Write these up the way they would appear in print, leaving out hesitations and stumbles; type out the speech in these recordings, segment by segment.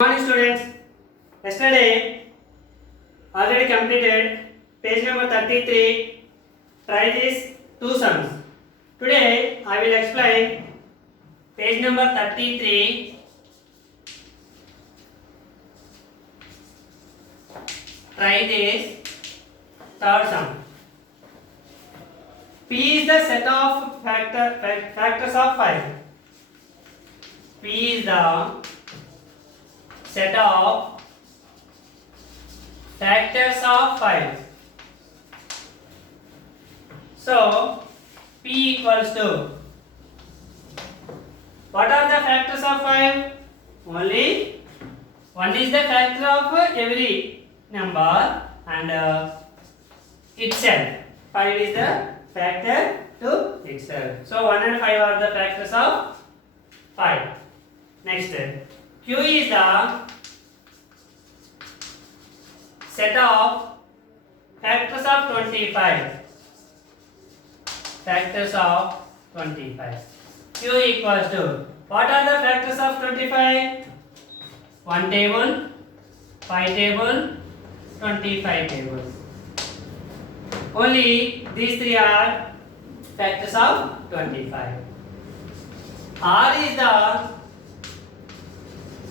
Morning students, yesterday already completed page number 33. Try these two sums. Today I will explain page number 33. Try this third sum. P is the set of factors of 5. P is the set of factors of 5. So P equals to, what are the factors of 5? Only one is the factor of every number and itself. 5 is the factor to itself. So 1 and 5 are the factors of 5. Next, Q is the set of factors of 25. Factors of 25. Q equals to, what are the factors of 25? 1 table, 5 table, 25 tables. Only these three are factors of 25. R is the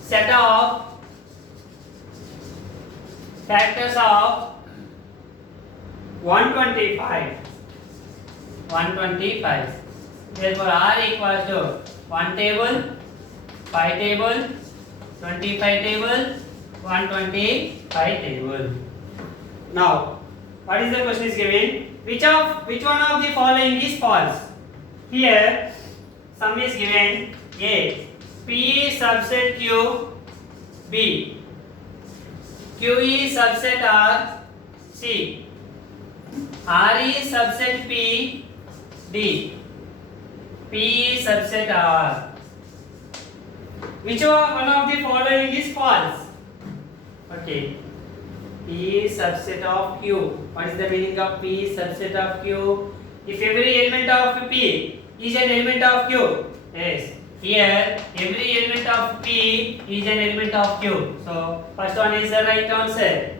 set of factors of 125. 125. Therefore, R equals to 1 table, 5 table, 25 table, 125 table. Now, what is the question is given? Which one of the following is false? Here, sum is given A. P subset Q, B. Q is subset R, C. R is subset P, D. P is subset R. Which one of the following is false? Okay. P is subset of Q. What is the meaning of P is subset of Q? If every element of P is an element of Q, yes. Here, every element of P is an element of Q. So, first one is the right answer.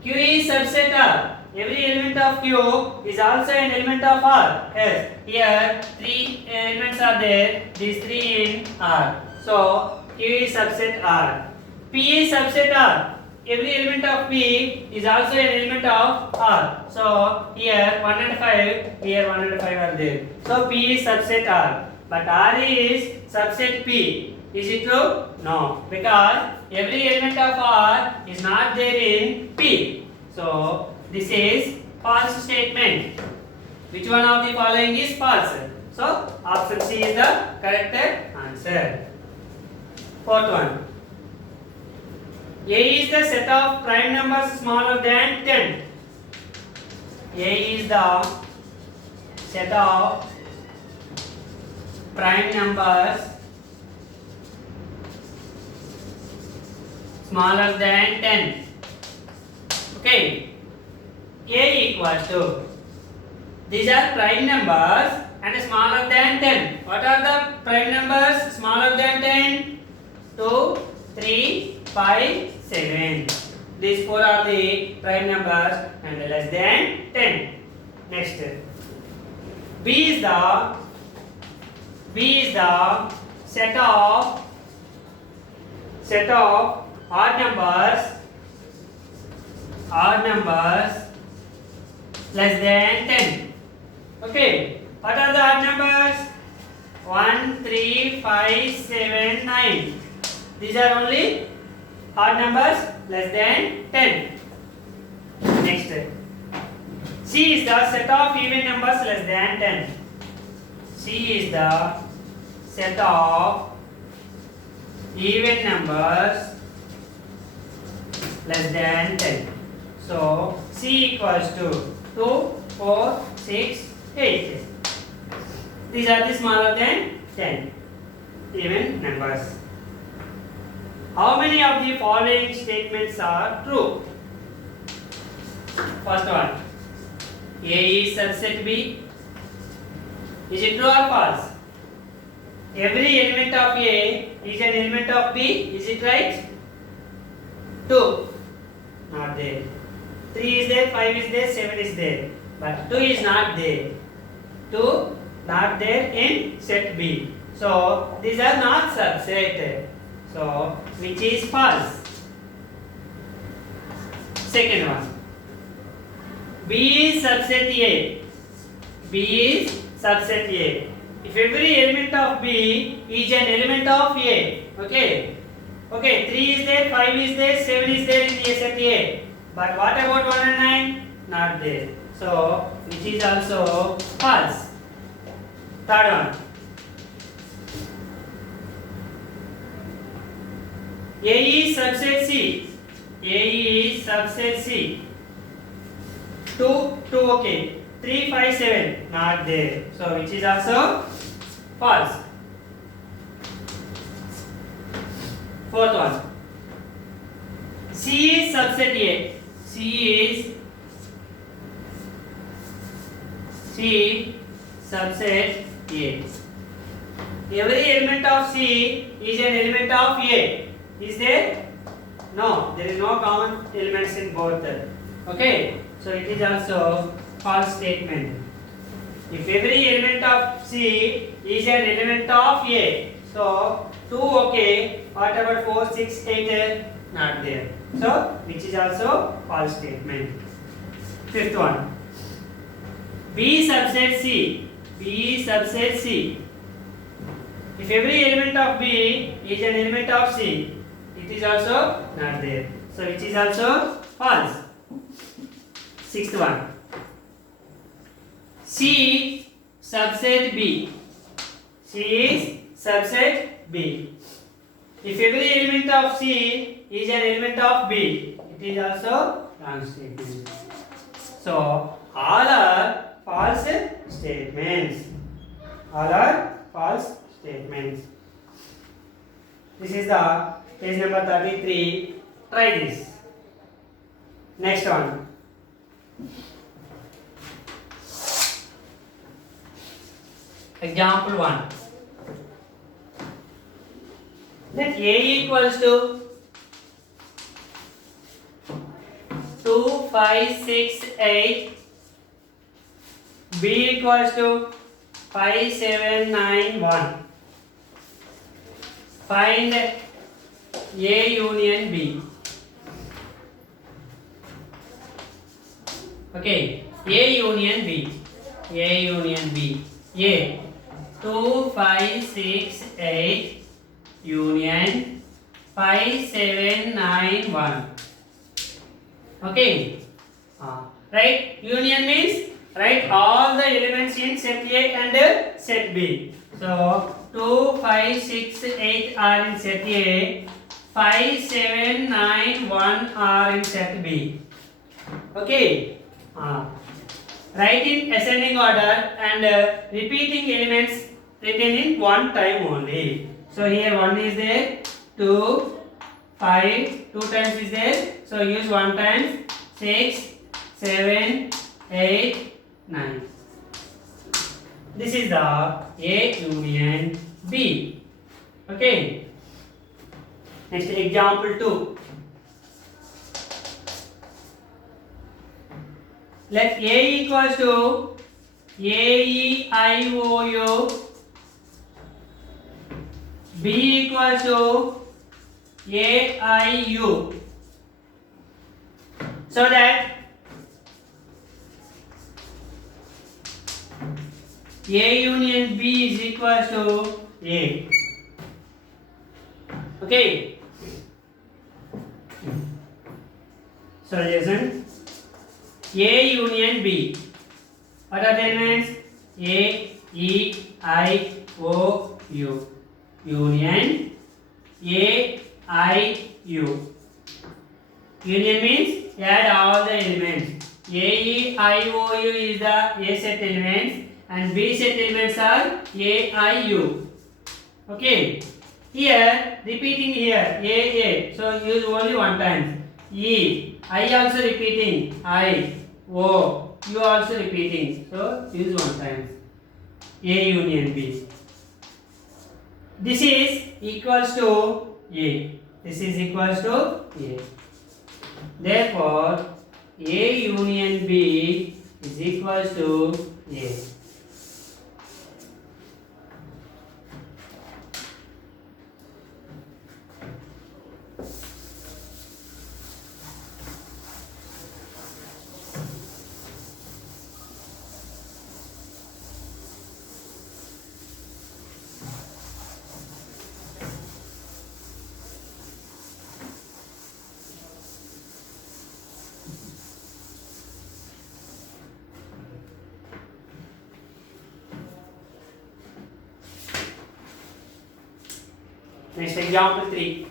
Q is subset R. Every element of Q is also an element of R. Yes. Here, three elements are there. These three in R. So, Q is subset R. P is subset R. Every element of P is also an element of R. So, here 1 and 5, here 1 and 5 are there. So, P is subset R. But R is subset P. Is it true? No. Because every element of R is not there in P. So, this is false statement. Which one of the following is false? So, option C is the correct answer. Fourth one. A is the set of prime numbers smaller than 10. A is the set of prime numbers smaller than 10. Okay. A equals to, these are prime numbers and smaller than 10. What are the prime numbers smaller than 10? 2, 3, 5, 7. These four are the prime numbers and less than 10. Next, B is the set of odd numbers less than 10. Okay, what are the odd numbers? 1, 3, 5, 7, 9. These are only odd numbers less than 10. Next, C is the set of even numbers less than 10. C is the set of even numbers less than 10. So, C equals to 2, 4, 6, 8. These are the smaller than 10 even numbers. How many of the following statements are true? First one. A is subset B. Is it true or false? Every element of A is an element of B. Is it right? 2, not there. 3 is there, 5 is there, 7 is there. But 2 is not there. 2 not there in set B. So these are not subset. So which is false? Second one. B is subset A. B is subset A. If every element of B is an element of A, okay? Okay, 3 is there, 5 is there, 7 is there in the set A. But what about 1 and 9? Not there. So, which is also false. Third one. A is subset C. A is subset C. 2, okay. 3, 5, 7, not there. So, which is also false. Fourth one. C is subset A. C subset A. Every element of C is an element of A. Is there? No, there is no common elements in both. Okay, so it is also false statement. If every element of C is an element of A, so 2 okay. What about 4, 6, 8? Not there. So which is also false statement. Fifth one. B subset C. B subset C. If every element of B is an element of C, it is also not there. So which is also false. Sixth one. C subset B. C is subset B. If every element of C is an element of B, it is also wrong statement. So all are false statements. All are false statements. This is the page number 33. Try this. Next one. Example 1. Let A equals to 2, 5, 6, 8. B equals to 5, 7, 9, 1. Find A union B. Okay, A union B. A union B. A 2, 5, 6, 8 union 5, 7, 9, 1. Okay. Right? Union means write all the elements in set A and set B. So 2, 5, 6, 8 are in set A. 5, 7, 9, 1 are in set B. Okay. Write in ascending order and repeating elements written in one time only. So here 1 is there, 2, 5, 2 times is there. So use 1 times, 6, 7, 8, 9. This is the A union B. Okay. Next example 2. Let A equals to A, E, I, O, U. B equals to A, I, U. So that A union B is equal to A. Okay. Solution. A union B. What are the elements? A, E, I, O, U. Union A, I, U. Union means add all the elements. A, E, I, O, U is the A set elements and B set elements are A, I, U. Okay. Here repeating here A. So use only 1 time. E, I also repeating. I, O, U also repeating. So use 1 time. A union B. This is equals to A. This is equals to A. Therefore, A union B is equal to A. Next example 3.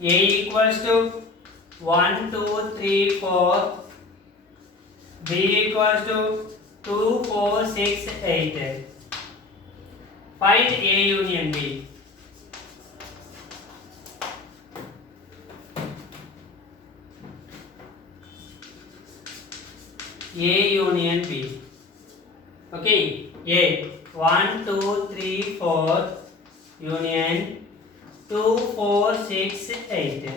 A equals to 1, 2, 3, 4. B equals to 2, 4, 6, 8. Find A union B. A union B. Okay, A 1, 2, 3, 4 union 2, 4, 6, 8.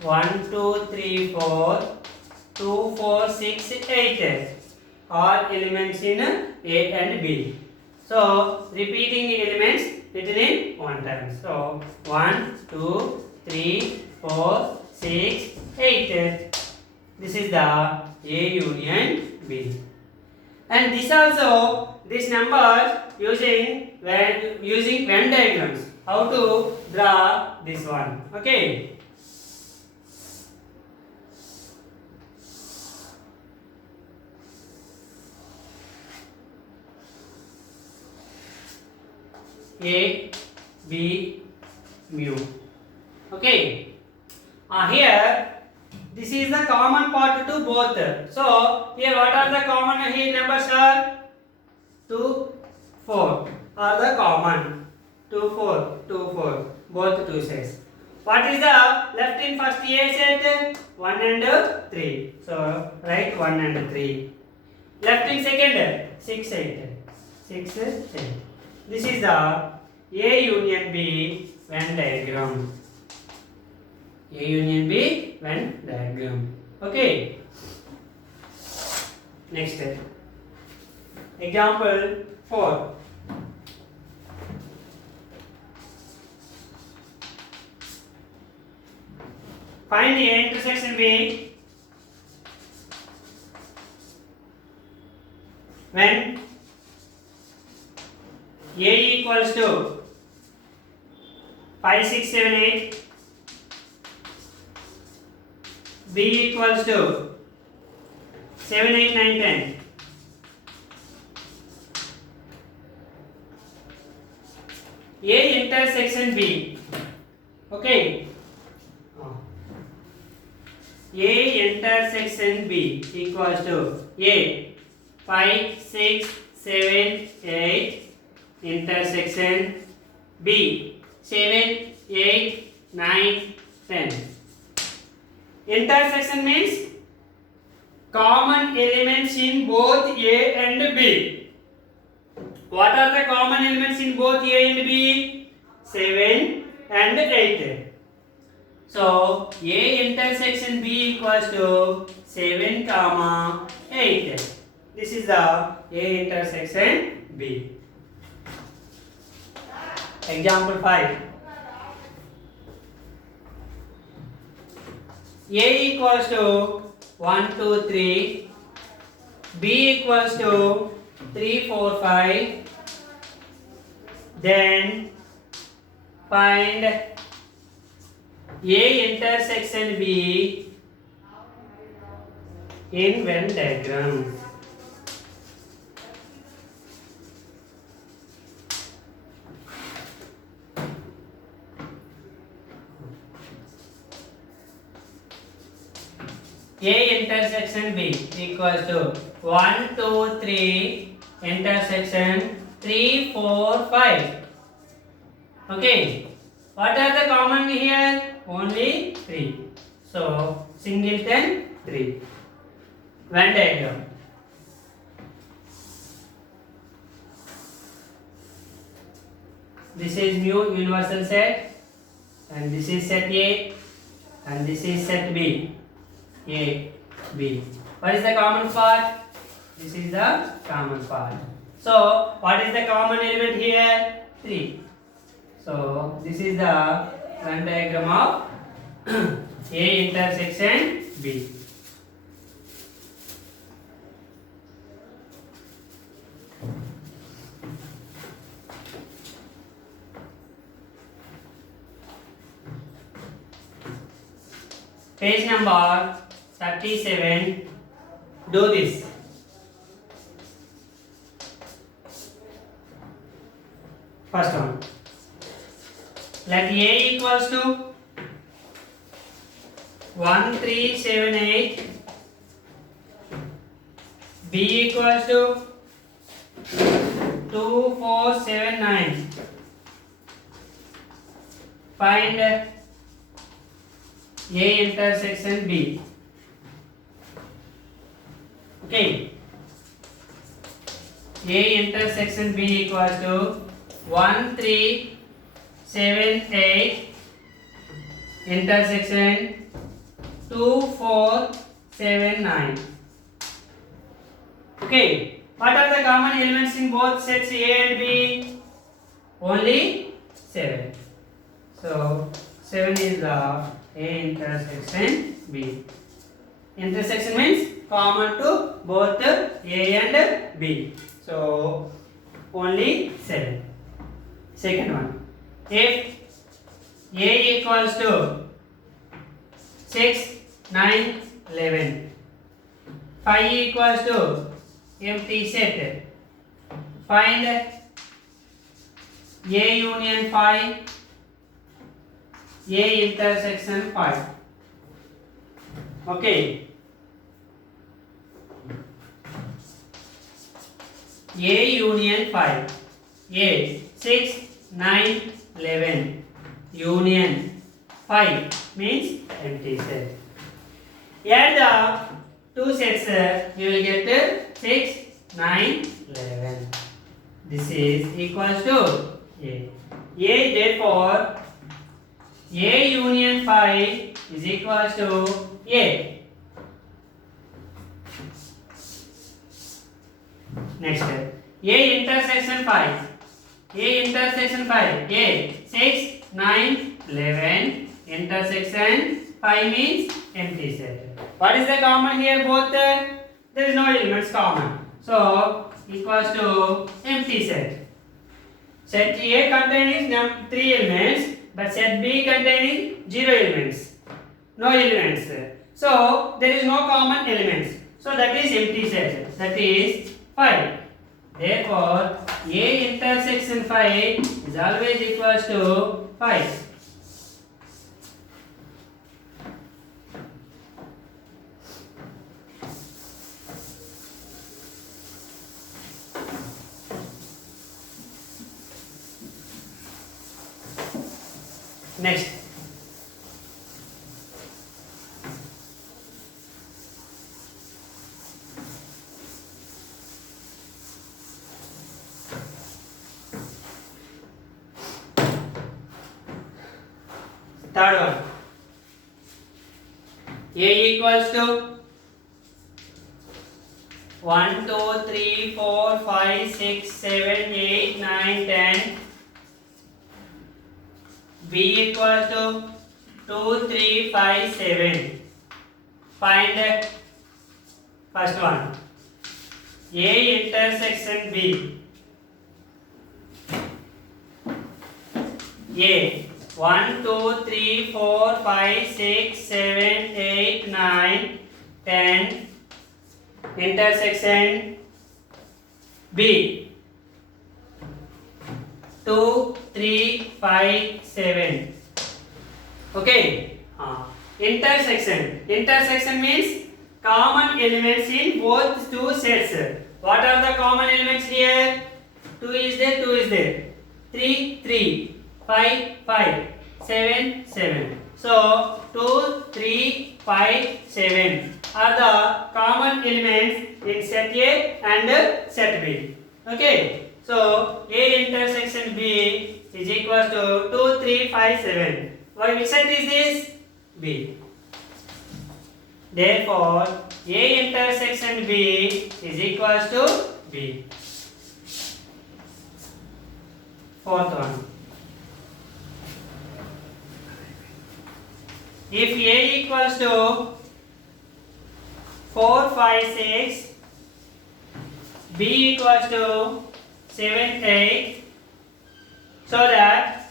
1, 2, 3, 4 2, 4, 6, 8 all elements in A and B. So repeating the elements written in one time. So 1, 2, 3, 4, 6, 8. This is the A union B. And this also, this number using Venn diagrams. How to draw this one? Okay. A, B, mu. Okay. Here, this is the common part to both. So, here what are the common here numbers are? 2, 4 are the common. 2, 4, 2, 4. Both two sides. What is the left in first A set? 1 and 3. So, write 1 and 3. Left in second? 6, 8. 6, 8. This is the A union B Venn diagram. A union B Venn diagram. Okay. Next. Example 4. Find the A intersection B when A equals to 5, 6, 7, 8. B equals to 7, 8, 9, 10. A intersection B. Okay. A intersection B equals to A 5, 6, 7, 8 intersection B 7, 8, 9, 10. Intersection means common elements in both A and B. What are the common elements in both A and B? 7 and 8. So A intersection B equals to 7, 8. This is the A intersection B. Example 5. A equals to 1, 2, 3. B equals to 3, 4, 5. Then find A intersection B in Venn diagram. A intersection B equals to 1, 2, 3 intersection 3, 4, 5. Okay. What are the common here? Only 3. So singleton 3. Venn diagram. this is mu universal set, and this is set A, and this is set B. A, B. What is the common part? This is the common part. So, what is the common element here? 3. So, this is the Venn diagram of A intersection B. Page number 37. Do this. First one. Let A equals to 1378, B equals to 2479. Find A intersection B. Okay. A intersection B equals to 1378 intersection 2479. Okay. What are the common elements in both sets A and B? Only 7. So 7 is the A intersection B. Intersection means common to both A and B. So only 7. Second one. If A equals to 6, 9, 11. 5 equals to empty set. Find A union 5, A intersection 5. Okay. A union 5. A 6, 9, 11. Union 5 means empty set. Add the two sets, you will get 6, 9, 11. This is equals to A. A, therefore, A union 5 is equals to A. Next step. A intersection 5. A intersection 5. A 6, 9, 11. Intersection 5 means empty set. What is the common here? Both there is no elements common. So equals to empty set. Set A containing 3 elements, but set B containing 0 elements. No elements. So there is no common elements. So that is empty set. That is 5. Therefore, A intersection 5 is always equals to 5. Next. Third one. A equals to 1, 2, 3, 4, 5, 6, 7, 8, 9, 10. B equals to 2, 3, 5, 7. Find first one. A intersection B. A 1, 2, 3, 4, 5, 6, 7, 8, 9, 10. Intersection B. 2, 3, 5, 7. Okay. Intersection. Intersection means common elements in both two sets. What are the common elements here? 2 is there, 2 is there. 3, 3. 5, 5. 7, 7. So 2, 3, 5, 7 are the common elements in set A and set B. Okay. So A intersection B is equals to 2, 3, 5, 7. Why which set is this? B. Therefore A intersection B is equals to B. Fourth one. If A equals to 4, 5, 6, B equals to 7, 8, so that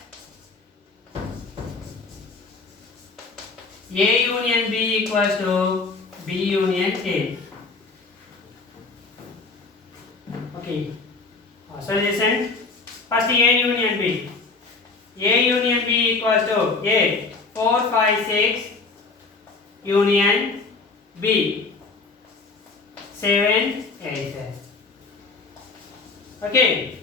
A union B equals to B union A. Okay. Solution. First A union B. A union B equals to A 4, 5, 6 union B 7, 8. Okay.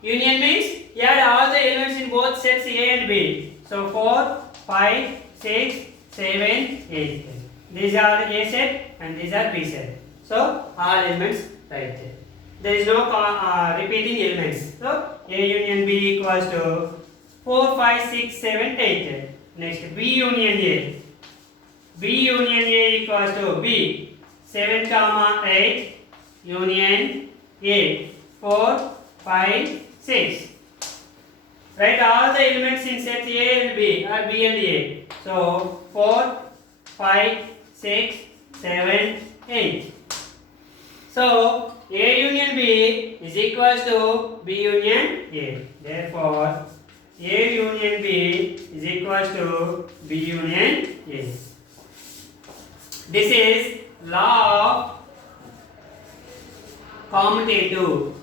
Union means you add all the elements in both sets A and B. So 4, 5, 6, 7, 8. These are A set and these are B set. So all elements right there. There is no repeating elements. So A union B equals to 4, 5, 6, 7, 8. Next B union A. B union A equals to B 7, 8 union A 4, 5, 6. Write all the elements in set A and B or B and A. So 4, 5, 6, 7, 8. So A union B is equals to B union A. Therefore A union B is equals to B union A. This is law of commutative.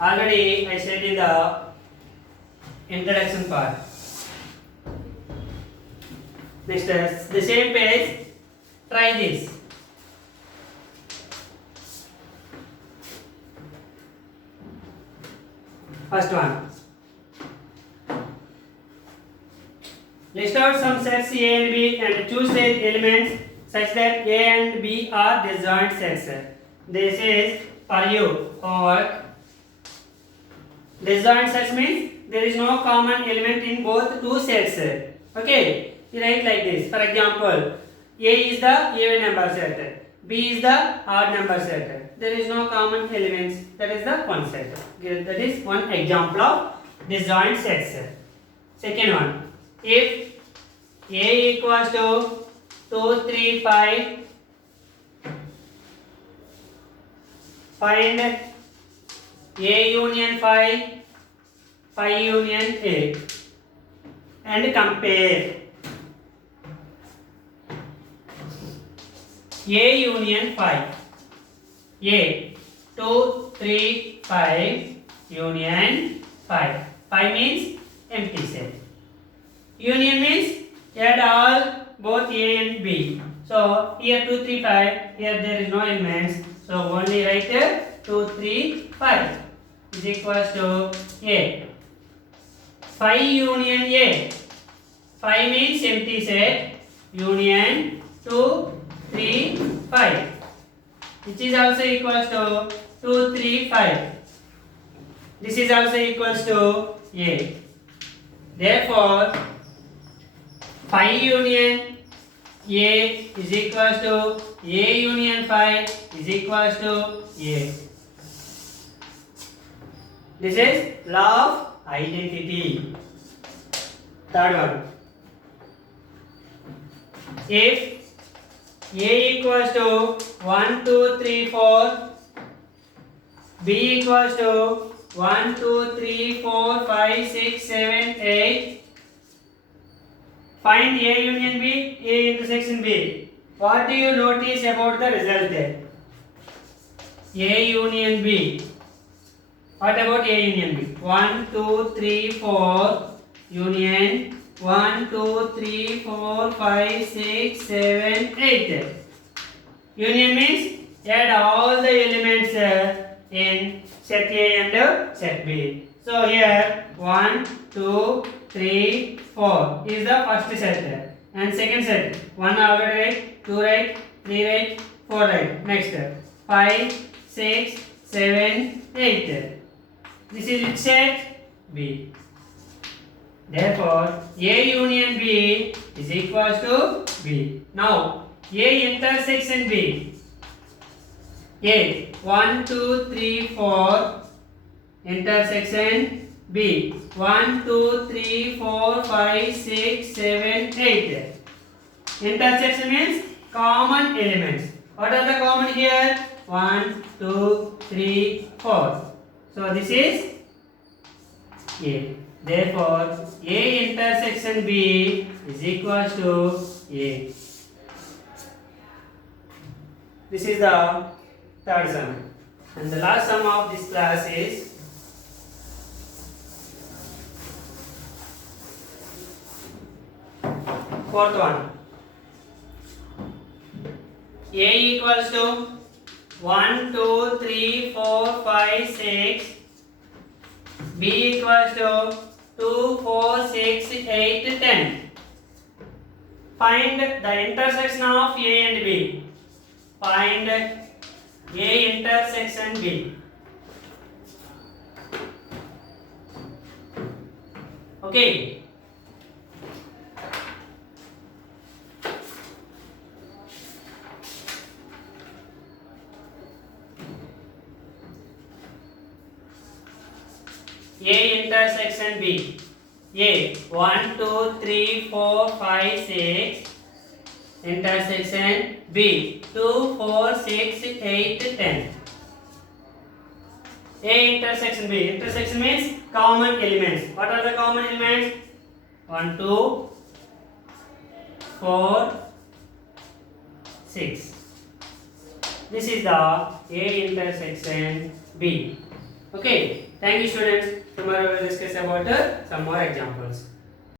Already I said in the introduction part. Next, the same page, try this. First one. List out some sets A and B and choose their elements such that A and B are disjoint sets. This is for you homework. Disjoint sets means there is no common element in both two sets. Okay, you write like this. For example, A is the even number set, B is the odd number set. There is no common elements. That is the one set. Okay, that is one example of disjoint sets. Second one, if A equals to 2, 3, 5, find A union 5, 5 union A and compare A union 5. A 2, 3, 5 union 5. 5 means empty set. Union means add all both A and B. So here 2, 3, 5. Here there is no elements. So only write here 2, 3, 5 is equals to A. 5 union A. 5 means empty set. Union 2, 3, 5. Which is also equals to 2, 3, 5. This is also equals to A. Therefore, 5 union A is equals to A union 5 is equals to A. This is law of identity. Third one. If A equals to 1, 2, 3, 4, B equals to 1, 2, 3, 4, 5, 6, 7, 8. Find A union B, A intersection B. What do you notice about the result there? A union B. What about A union B? 1, 2, 3, 4 union 1, 2, 3, 4, 5, 6, 7, 8. Union means add all the elements in set A and set B. So here 1, 2, 3, 4 is the first set and second set. 1 already right, 2 right, 3 right, 4 right. Next 5, 6, 7, 8. This is which set? B. Therefore, A union B is equals to B. Now, A intersection B. A 1, 2, 3, 4 intersection B 1, 2, 3, 4, 5, 6, 7, 8. Intersection means common elements. What are the common here? 1, 2, 3, 4. So this is A. Therefore, A intersection B is equals to A. This is the third sum. And the last sum of this class is fourth one. A equals to 1, 2, 3, 4, 5, 6. B equals to 2, 4, 6, 8, 10. Find the intersection of A and B. Find A intersection B. Okay. A intersection B. A 1, 2, 3, 4, 5, 6. Intersection B 2, 4, 6, 8, 10. A intersection B. Intersection means common elements. What are the common elements? 1, 2, 4, 6. This is the A intersection B. Okay. Thank you, students. Tomorrow we will discuss about some more examples.